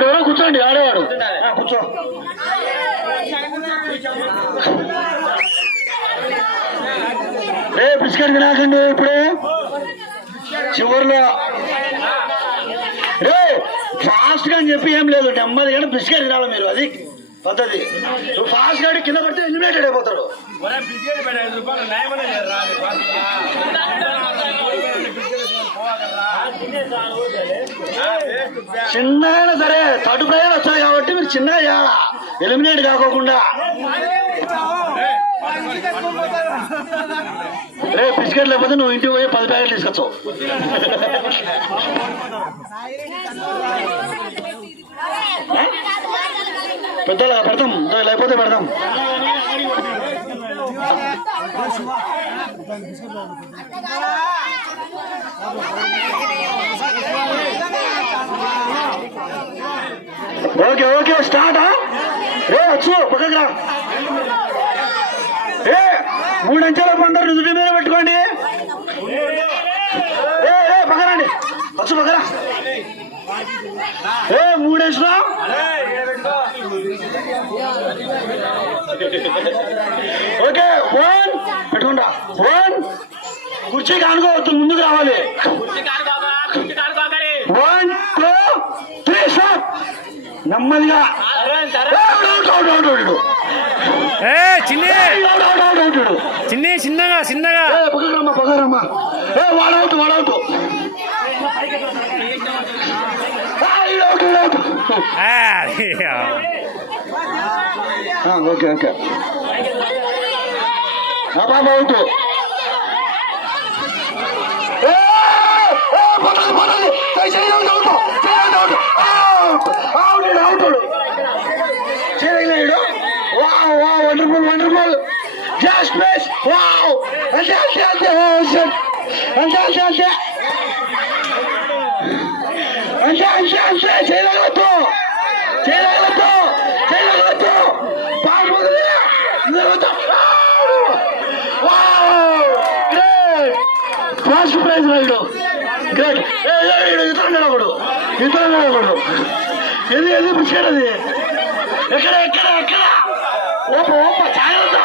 ఎవరో కూర్చోండి ఆడేవాడు కూర్చో. రే బిస్కెట్ తినాకండి ఇప్పుడు చివరిలో. రే ఫాస్ట్ గా అని చెప్పి ఏం లేదు, నెమ్మది కానీ బిస్కెట్ తినాలి మీరు, అది పద్ధతి. నువ్వు ఫాస్ట్ గా కింద పడితే ఎలిమినేటెడ్ అయిపోతాడు. చిన్నగా సరే థర్డ్ ప్రైజ్ వచ్చాయి కాబట్టి మీరు చిన్నగా చేయాలా, ఎలిమినేట్ కాకోకుండా. రే బిస్కెట్ లేకపోతే నువ్వు ఇంటికి పోయి 10 ప్యాకెట్లు తీసుకొచ్చావు. పెద్దగా పెడతాం, లేకపోతే పెడతాం. Okay okay start. రే వచ్చు పక్కకి రా. ఏ 3 అంచెలకు అందరు నుదుటి మీద పెట్టుకోండి. ఏ పక్కరండి, వచ్చు పక్కరా. ఏ 3 వేసినా ఓకే. 1 పెట్టుకుంటా. 1 కుర్చీకి అనుకోవద్దు, ముందుకు రావాలి. 1 2 3 స్టాప్. నెమ్మదిగా చిన్నగా చిన్నగా పగరమ్మా. వాడవుట్ వాడవుట్. ఓకే ఓకే బాబా అవుట్. చేయలేడు. Wonderful wonderful. Just miss. Wow. అంతే అంతే అంతే అంతే అంతే అంతే అంతే అంతే అంతే. చేయగలగొద్దు చేయగలగొద్దు చేయగలగొద్దు. First prize ride. గ్రేట్. ఇతర నిలబడు ఇతర నిలబడు. ఏది బిస్కెట్ అది. ఎక్కడ ఎక్కడ ఎక్కడ ఓప ఓప జాగ్రత్త.